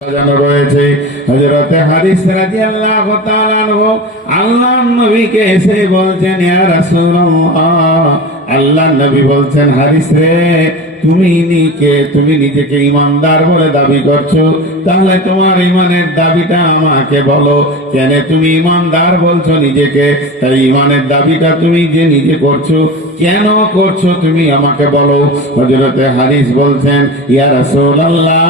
সাজানো রয়েছে। হযরত হারিস রাদিয়াল্লাহু তাআলা আনহু আল্লাহর নবীকে এসে বলছেন, ইয়া রাসূলুল্লাহ, আল্লাহর নবী বলছেন, হারিস রে, তুমি নিজেকে ঈমানদার বলে দাবি করছো, তাহলে তোমার ঈমানের দাবিটা আমাকে বলো। কেন তুমি ঈমানদার বলছো নিজেকে? তাই ঈমানের দাবিটা তুমি যে নিজে করছো, কেন করছো তুমি আমাকে বলো। হযরত হারিস বলছেন, ইয়া রাসূলুল্লাহ,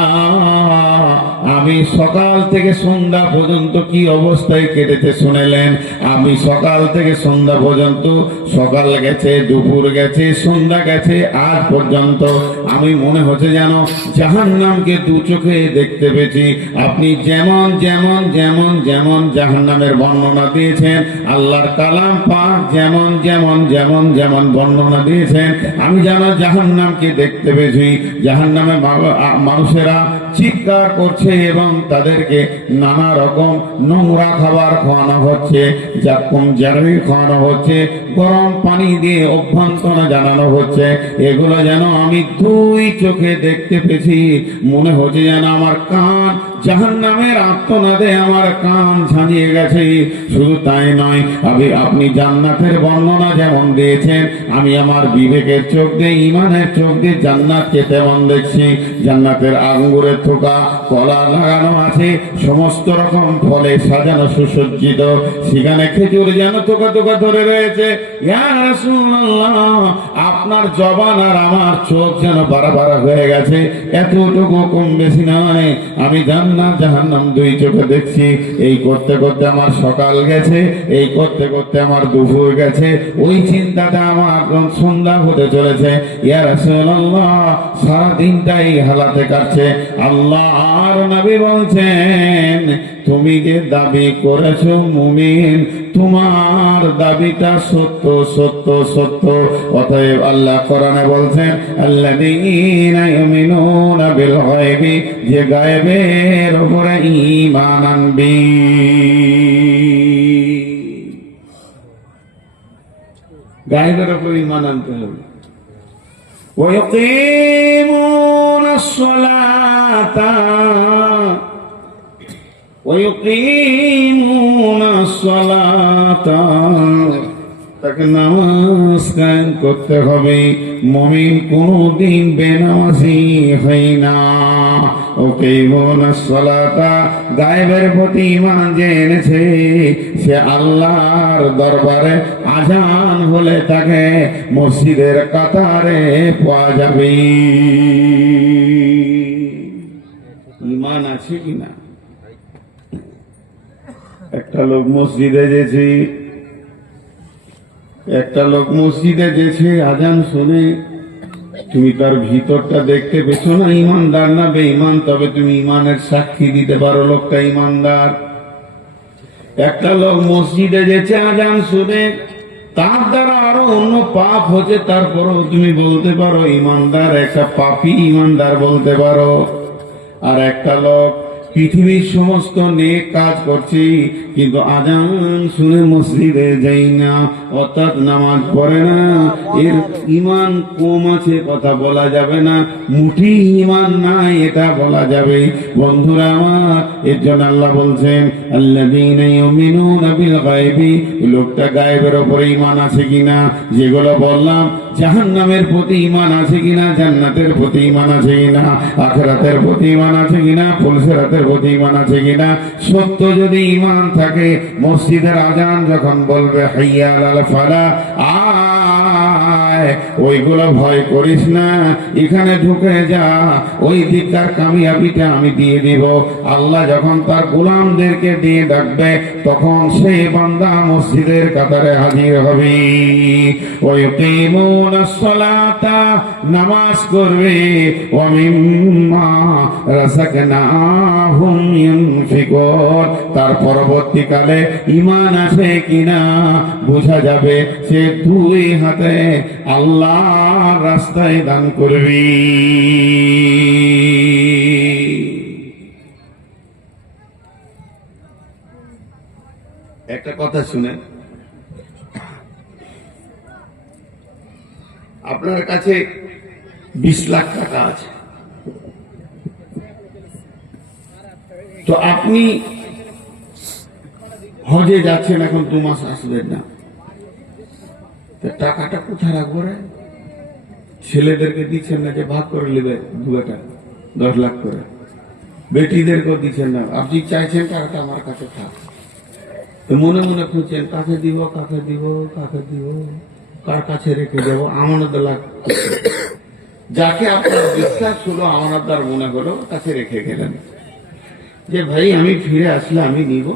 আমি সকাল থেকে সন্ধ্যা পর্যন্ত কি অবস্থায় কেটেছে শুনেলেন? আমি সকাল থেকে সন্ধ্যা পর্যন্ত, সকাল গেছে, দুপুর গেছে, সন্ধ্যা গেছে, আজ পর্যন্ত আমি মনে হচ্ছে যেন জাহান্নামকে দু চোখে দেখতে পেয়েছি। আপনি যেমন যেমন যেমন যেমন জাহান্নামের বর্ণনা দিয়েছেন, আল্লাহর কালাম পাক যেমন যেমন যেমন যেমন বর্ণনা দিয়েছেন, আমি যেন জাহান্নামকে দেখতে পেয়েছি। জাহান্নামে মানুষেরা চিৎকার করছে এবং তাদেরকে নানা রকম নোংরা খাবার খাওয়ানো হচ্ছে, জাকুম জারি খাওয়ানো হচ্ছে, গরম পানি দিয়ে অভ্যন্তরা জানানো হচ্ছে। এগুলো যেন আমি দুই চোখে দেখতে পেয়েছি। মনে হচ্ছে যেন আমার কান জাহান্নামের আর্তনাদে আমার কান ঝাঁঝিয়ে গেছে। শুধু তাই নয়, আপনি জান্নাতের বর্ণনা যেমন দিয়েছেন, আমি আমার বিবেকের চোখ দিয়ে, ঈমানের চোখ দিয়ে জান্নাতকে তেমন দেখছি। জান্নাতের আঙ্গুরের থোকা, কলা লাগানো আছে, সমস্ত রকম ফলে সাজানো সুসজ্জিত, সেখানে খেজুর যেন থোকা থোকা ধরে রয়েছে। ইয়া রাসূলুল্লাহ, আপনার জবান আর আমার চোখ যেন বাড়া হয়ে গেছে, এতটুকু কম বেশি নয়। আমি জান্নাত জাহান্নাম দুই চোখে দেখছি। এই করতে করতে আমার সকাল গেছে, এই করতে করতে আমার দুপুর গেছে, ওই চিন্তাটা আমার সন্ধ্যা হতে চলেছে। ইয়া রাসূলুল্লাহ, সারা দিনটাই হালাতে কাটছে। আল্লাহর নবী বলছেন, তুমি যে দাবি করেছো মুমিন, তোমার দাবিটা সত্য সত্য সত্য। অতএব আল্লাহ কোরআনে বলছেন, আল্লাযীনা ইউমিনুনা বিল গায়বি, যে গায়বের উপরে ঈমান আনবে। গায়বের উপরে ঈমান আনতে হবে। ওয়া ইয়াকিমুনাস সালাতা তাকে নামাজ কায়েম করতে হবে। মুমিন কোনদিন বেনামাজি হয় না। গায়েবের প্রতি ঈমান যে এনেছে, সে আল্লাহর দরবারে আজান হলে তাকে মসজিদের কাতারে পাওয়া যাবে। ঈমান আছে কিনা? একটা লোক মসজিদে গেছে, আজান শুনে তুমি তার ভিতরটা দেখতে পেছো না ইমানদার না বেঈমান, তবে তুমি ইমানের সাক্ষী দিতে পারো লোকটা ইমানদার। একটা লোক মসজিদে গেছে, আজান শুনে তার দ্বারা আরো অন্য পাপ হচ্ছে, তারপরেও তুমি বলতে পারো ইমানদার। একটা পাপী ইমানদার বলতে পারো। আর একটা লোক পৃথিবীর সমস্ত নেক কাজ করছি, কিন্তু আজান শুনে মসজিদে যাই না, অর্থাৎ নামাজ পড়ে না, এর ঈমান কম আছে কথা বলা যাবে না, মুঠি ঈমান নাই এটা বলা যাবে। বন্ধুরা আমার, এর জন্য আল্লাহ বলছেন, আল্লাযীনা ইউমিনুনা বিল গায়বি, লোকটা গায়েবের উপরে ঈমান আছে কিনা, যেগুলো বললাম, জাহান্নামের প্রতি ঈমান আছে কিনা, জান্নাতের প্রতি ঈমান আছে কিনা, আখিরাতের প্রতি ঈমান আছে কিনা, পুলসিরাতের প্রতি ঈমান আছে কিনা। সত্য যদি ঈমান থাকে, মসজিদের আজান যখন বলবে হাইয়া আলাল ফালাহ, আয়, ওইগুলো ভয় করিস না, এখানে ঢুকে যা, ওই দিককার কামিয়াবিটা আমি দিয়ে দিব। আল্লাহ যখন তার গোলামদেরকে দিয়ে ডাকবে, তখন সেই বান্দা মসজিদের কাতারে হাজির হবে। ওই ইয়াকিমুনাস সালাতা, নামাজ করবে, ওয়া মিম্মা রাযাকনাহুম ইউনফিকুন, তার পরবর্তীকালে ঈমান আছে কিনা বোঝা যাবে, সে দুই হাতে আল্লাহর রাস্তায় দান করবে। একটা কথা শুনেন, আপনার কাছে 20 লাখ টাকা আছে, তো আপনি হজে যাচ্ছেন, এখন 2 মাস আসবেন না, তো টাকাটা কোথায় রাখবো রে? ছেলেদেরকে দিচ্ছেন না যে ভাগ করে নেবে 2 টাকা 10 লাখ করে, বেটিদেরকেও দিচ্ছেন না। আপনি চাইছেন টাকাটা আমার কাছে থাক, তো মনে মনে খুঁজছেন কাকে দিব, কাকে দিব, কাকে দিব, কার কাছে রেখে যাবো, আমানতদার। যাকে আপনার বিশ্বাস হলো, আমানতদার মনে হলো, কাছে রেখে গেলেন যে ভাই আমি ফিরে আসলে আমি নিব,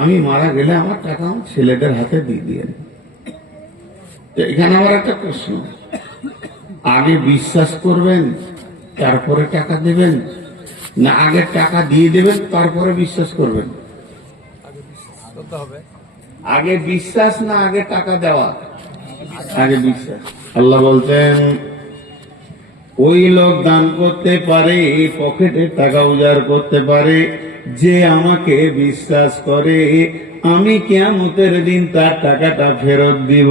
আমি মারা গেলে আমার টাকা আমার ছেলেদের হাতে দিয়ে দিয়ে। তো এখানে আমার একটা প্রশ্ন, আগে বিশ্বাস করবেন তারপরে টাকা দেবেন, না আগে টাকা দিয়ে দেবেন তারপরে বিশ্বাস করবেন? আগে বিশ্বাস না আগে টাকা দেওয়া? আগে বিশ্বাস। আল্লাহ বলতেন ওই লোক দান করতে পারে, পকেটে টাকা উজাড় করতে পারে, যে আমাকে বিশ্বাস করে আমি কিয়ামতের দিন তার টাকাটা ফেরত দিব।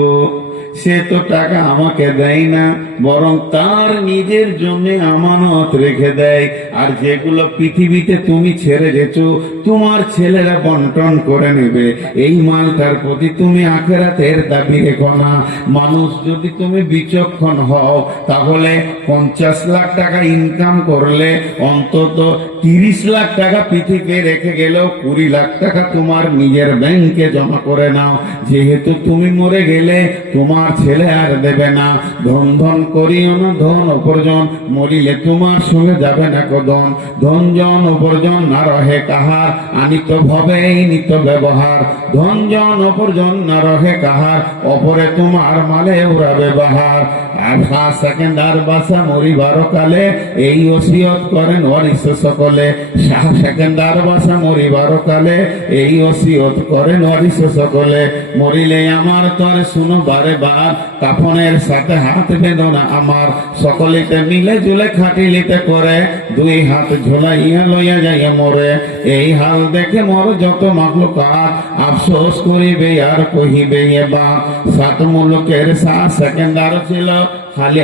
সে তো টাকা আমাকে দেয় না, বরং তার নিজের জন্য আমানত রেখে দেয়। আর যেগুলো পৃথিবীতে তুমি ছেড়ে গেছো, তোমার ছেলেরা বন্টন করে নেবে। এই মালটার প্রতি তুমি আখিরাতের দাবি রেখো না। মানুষ যদি তুমি বিচক্ষণ হও, তাহলে 50 লাখ টাকা ইনকাম করলে অন্তত 30 লাখ টাকা পৃথিবীতে রেখে গেলেও 20 লাখ টাকা তোমার নিজের ব্যাংকে জমা করে নাও। যেহেতু তুমি মরে গেলে তোমার ছেলে আর দেবে না। ধন ধন করিও না ধন উপার্জন, মরিলে তোমার সঙ্গে যাবে না কদন। ধন জন উপার্জন না রহে কাহার, আনিত ভবে নিত ব্যবহার। ধন জন উপার্জন না রহে কাহার, অপরে তোমার মালে উড়াবে বাহার। আর 5 সেকেন্ডার বাসা মরিবার কালে, এই ওসিয়ত করেন ওয়ারিস সকলে। 5 সেকেন্ডার বাসা মরিবার কালে, এই ওসিয়ত করেন ওয়ারিস সকলে। মরিলে আমার তরে শুনো বারে বার, কাফনের সাথে হাত বেদনা আমার। সকলিতে মিলে জুলে খাটিলিতে করে, 2 হাত ঝোলাইয়া লইয়া যাইয়া মরে। এই হাল দেখে মর যত মাখলুকাত, আফসোস করিবে আর কহিবে এবার। 7 মুলুকের 7 সেকেন্ডার ছিল, খালি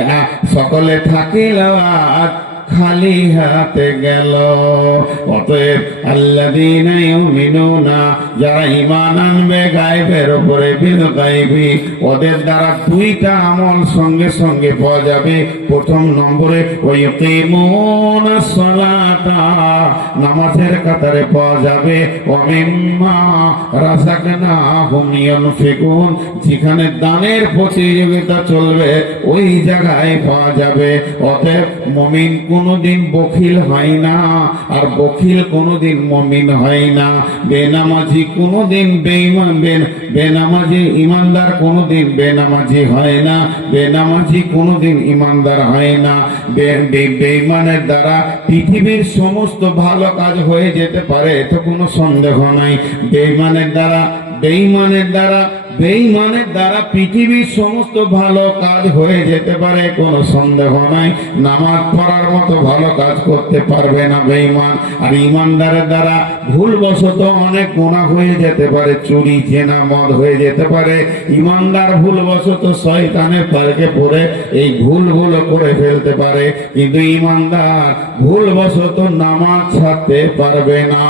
সকলে থাকিল আর খালি হাতে গেল। অতএব আল্লাযীনা ইউমিনুনা, যারা ঈমান আনবে গায়বের উপরে, বিল গায়বি, ওদের দ্বারা 2টা আমল সঙ্গে সঙ্গে পাওয়া যাবে। প্রথম নম্বরে ওয়ায়ুকিমুনাস সালাতা, নামাজের কাতারে পাওয়া যাবে। ওয়া মিম্মা রাযাকনাহুম ইউনফিকুন, যেখানে দানের প্রতিযোগিতা চলবে ওই জায়গায় পাওয়া যাবে। অতএব মুমিন কোনদিন বখিল হয় না, আর বখিল কোনদিন মুমিন হয় না। বেনামাজি কোনদিন বেনামাজি ইমানদার কোনদিন বেনামাজি হয় না, বেনামাজি কোনদিন ইমানদার হয় না। বেঈমানের দ্বারা পৃথিবীর সমস্ত ভালো কাজ হয়ে যেতে পারে, এতে কোনো সন্দেহ নাই। বেঈমানের দ্বারা পৃথিবীর সমস্ত ভালো কাজ হয়ে যেতে পারে, কোনো সন্দেহ নাই। নামাজ পড়ার মতো ভালো কাজ করতে পারবে না বেঈমান। আর ইমানদারের দ্বারা ভুলবশত অনেক গুনাহ হয়ে যেতে পারে, চুরি জেনা মদ হয়ে যেতে পারে। ইমানদার ভুলবশত শয়তানের পার্কে পড়ে এই ভুলগুলো করে ফেলতে পারে, কিন্তু ইমানদার ভুলবশত নামাজ ছাড়তে পারবে না।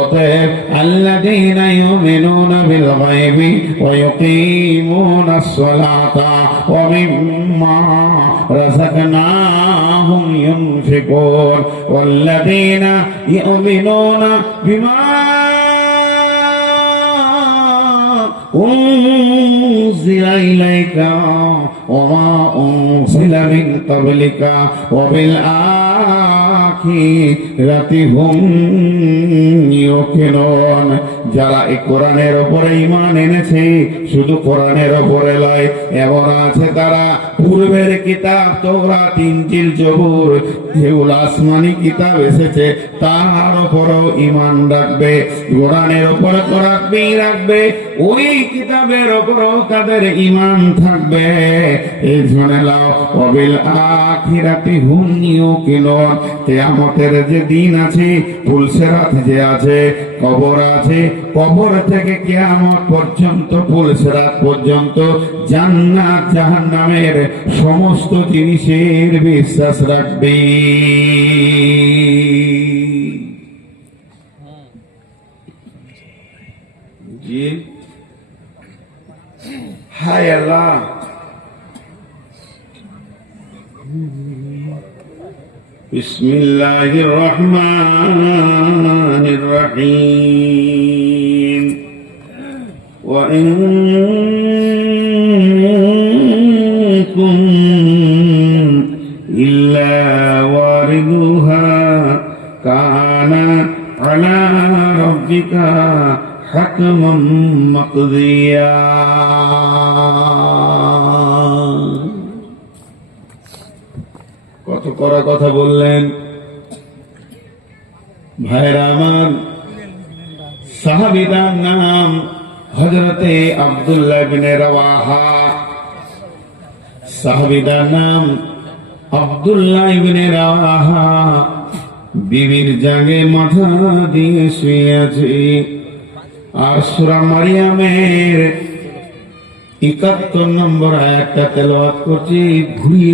অতএব আল্লাযীনা ইউমিনুনা বিল গায়বি ওয়া ইউকিমুনাস সালাতা ওয়া মিম্মা রাযাকনাহুম ইউনফিকুন ওয়াল্লাযীনা ইউমিনুনা বিমা উনজিলা ইলাইকা ওয়া মা উনজিলা মিন ক্বাবলিকা ওয়া বিল আখিরাতি হুম ইউকিনুন। যারা এই কোরআনের উপরে ঈমান এনেছে, শুধু কোরআনের উপরে লয়, এমন আছে তারা পূর্বের কিতাব তাওরাত, ইনজিল, জবুর, যেগুলো আসমানি কিতাব এসেছে তার উপরেও ঈমান রাখবে। কোরআনের উপরে তো রাখবে, ওই কিতাবের উপরেও তাদের ঈমান থাকবে। এই শুনে নাও, ওয়াবিল আখিরাতি হুম ইউকিনুন। কিয়ামতের যে দিন আছে, পুলসিরাত যে আছে, কবর আছে, কবর থেকে কিয়ামত পর্যন্ত, পুলসিরাত পর্যন্ত জান্নাত জাহান্নামের সমস্ত জিনিসের বিশ্বাস রাখবে। জি হায় আল্লাহ বিসমিল্লাহির রহমানির রহিম ওয়া ইন কুম ইল্লা ওয়ারিদুহা কানা আলা রাব্বিকা হাকমান মাকদিয়া। কত কড়া কথা বললেন ভাইরা আমার। সাহাবীদের নাম হযরতে আব্দুল্লাহ ইবনে রাওয়াহা, সাহাবীদের নাম আব্দুল্লাহ ইবনে রাওয়াহা। বিবির জাগে মাথা দিয়ে শুয়ে আছে আর সূরা মারিয়ামের ৭১ নম্বর আয়াতটা তেলাওয়াত করছি। ঘুরিয়ে